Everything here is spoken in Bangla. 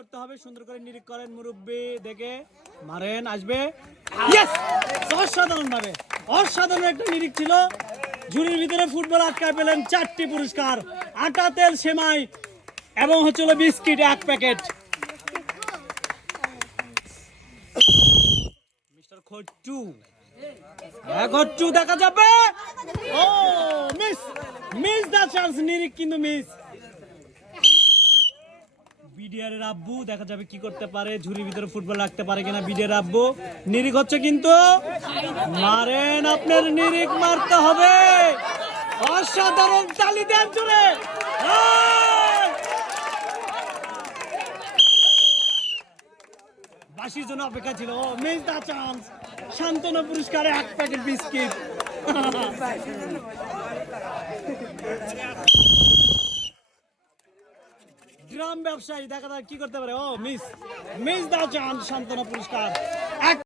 করতে হবে, সুন্দর করে নিরিখ করেন মুরব্বি, দেখে মারেন, আসবে। ইয়েস! অসাধারণ ভাবে, অসাধারণ একটা নিরিখ ছিল। ঝুড়ির ভিতরে ফুটবল আটকায় পেলেন 4টি পুরস্কার, আটা, তেল, সেমাই এবং হচ্ছে বিস্কিট 1 প্যাকেট। মিস্টার খট্টু, খট্টু দেখা যাবে। ও মিস, মিস দা চান্স, নিরিখ কিন্তু মিস। বিডিআর এর আব্বু দেখা যাবে কি করতে পারে, ঝুড়ির ভিতরে ফুটবল রাখতে পারে কিনা বিডিআর আব্বু। নিরিখ হচ্ছে কিন্তু, মারেন, আপনার নিরিখ মারতে হবে। অসাধারণ, তালি দেন জোরে। বাসির জন্য অপেক্ষা ছিল। মিস দা চান্স, সান্ত্বনা পুরস্কারে 1 প্যাকেট বিস্কিট। গ্রাম ব্যবসায়ী দেখা যাক কি করতে পারে। ও মিস, মিস দা চান্স, সান্ত্বনা পুরস্কার।